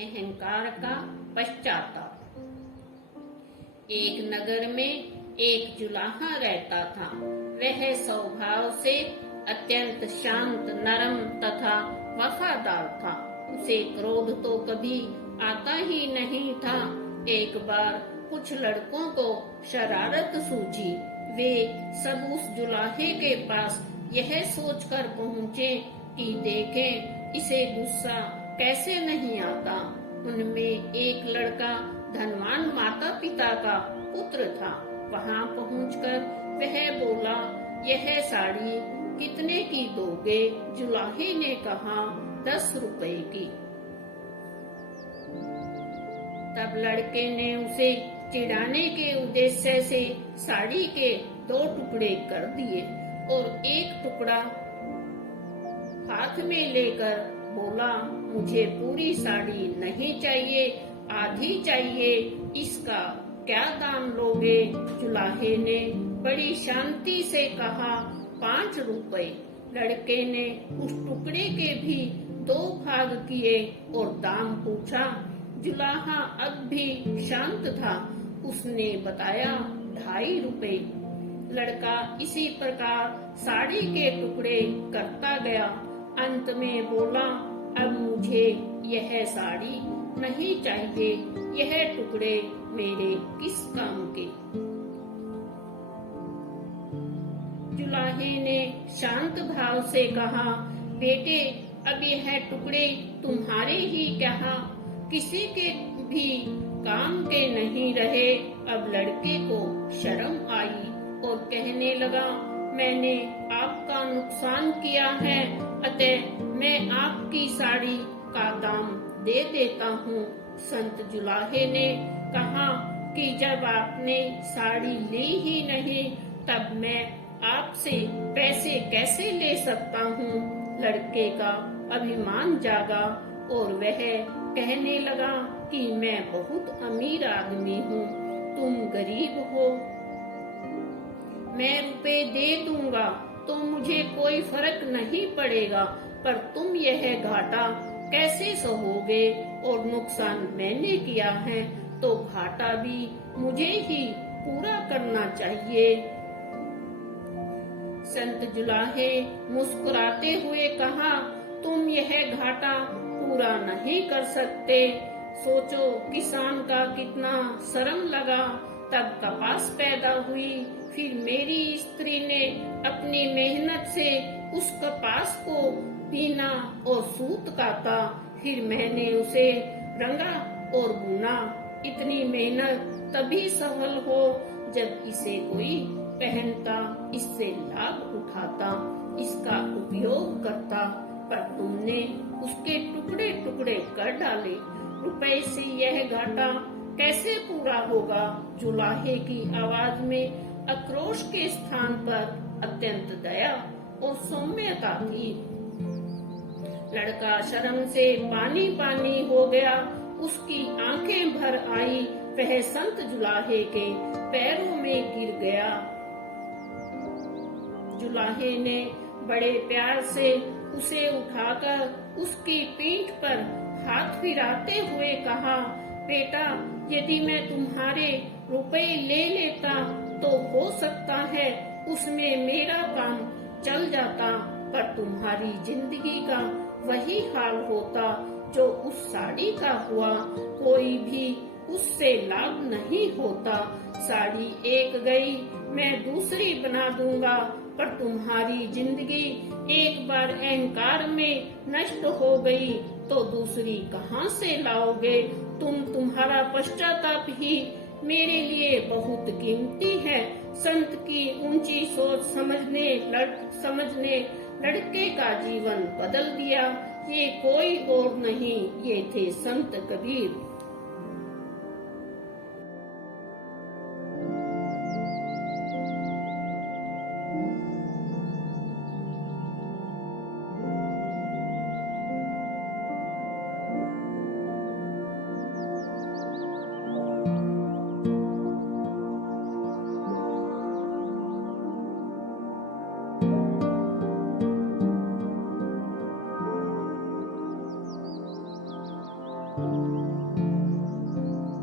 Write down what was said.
अहंकार का पश्चाताप। एक नगर में एक जुलाहा रहता था। वह स्वभाव से अत्यंत शांत, नरम तथा वफादार था। उसे क्रोध तो कभी आता ही नहीं था। एक बार कुछ लड़कों को शरारत सूझी। वे सब उस जुलाहे के पास यह सोचकर पहुँचे कि देखें इसे गुस्सा कैसे नहीं आता। उनमें एक लड़का धनवान माता पिता का पुत्र था। वहां पहुंचकर वह बोला, यह साड़ी कितने की दोगे? जुलाहे ने कहा, 10 रुपए की। तब लड़के ने उसे चिढ़ाने के उद्देश्य से साड़ी के 2 टुकड़े कर दिए और एक टुकड़ा हाथ में लेकर बोला, मुझे पूरी साड़ी नहीं चाहिए, आधी चाहिए। इसका क्या दाम लोगे? जुलाहे ने बड़ी शांति से कहा, 5 रुपए। लड़के ने उस टुकड़े के भी 2 भाग किए और दाम पूछा। जुलाहा अब भी शांत था। उसने बताया, 2.5 रुपए। लड़का इसी प्रकार साड़ी के टुकड़े करता गया। अंत में बोला, अब मुझे यह साड़ी नहीं चाहिए, यह टुकड़े मेरे किस काम के? जुलाहे ने शांत भाव से कहा, बेटे, अब यह टुकड़े तुम्हारे ही क्या, किसी के भी काम के नहीं रहे। अब लड़के को शर्म आई और कहने लगा, मैंने आपका नुकसान किया है, अतः मैं आपकी साड़ी का दाम दे देता हूँ। संत जुलाहे ने कहा कि जब आपने साड़ी ली ही नहीं, तब मैं आपसे पैसे कैसे ले सकता हूँ? लड़के का अभिमान जागा और वह कहने लगा कि मैं बहुत अमीर आदमी हूँ, तुम गरीब हो। मैं रुपए दे दूंगा तो मुझे कोई फर्क नहीं पड़ेगा, पर तुम यह घाटा कैसे सहोगे? और नुकसान मैंने किया है तो घाटा भी मुझे ही पूरा करना चाहिए। संत जुलाहे मुस्कुराते हुए कहा, तुम यह घाटा पूरा नहीं कर सकते। सोचो किसान का कितना श्रम लगा, तब कपास पैदा हुई, फिर मेरी स्त्री ने अपनी मेहनत से उस कपास को बीना और सूत काता, फिर मैंने उसे रंगा और बुना। इतनी मेहनत तभी सफल हो जब इसे कोई पहनता, इससे लाभ उठाता, इसका उपयोग करता, पर तुमने उसके टुकड़े टुकड़े कर डाले। रुपए से यह घाटा कैसे पूरा होगा? जुलाहे की आवाज में आक्रोश के स्थान पर अत्यंत दया और सौम्यता थी। लड़का शर्म से पानी पानी हो गया, उसकी आंखें भर आई, वह संत जुलाहे के पैरों में गिर गया। जुलाहे ने बड़े प्यार से उसे उठाकर उसकी पीठ पर हाथ फिराते हुए कहा, बेटा, यदि मैं तुम्हारे रुपए ले लेता तो हो सकता है उसमें मेरा काम चल जाता, पर तुम्हारी जिंदगी का वही हाल होता जो उस साड़ी का हुआ। कोई भी उससे लाभ नहीं होता। साड़ी एक गई, मैं दूसरी बना दूंगा, पर तुम्हारी जिंदगी एक बार अहंकार में नष्ट हो गई तो दूसरी कहाँ से लाओगे? तुम्हारा पश्चाताप ही मेरे लिए बहुत कीमती है। संत की ऊंची सोच समझने लड़के का जीवन बदल दिया। ये कोई और नहीं, ये थे संत कबीर।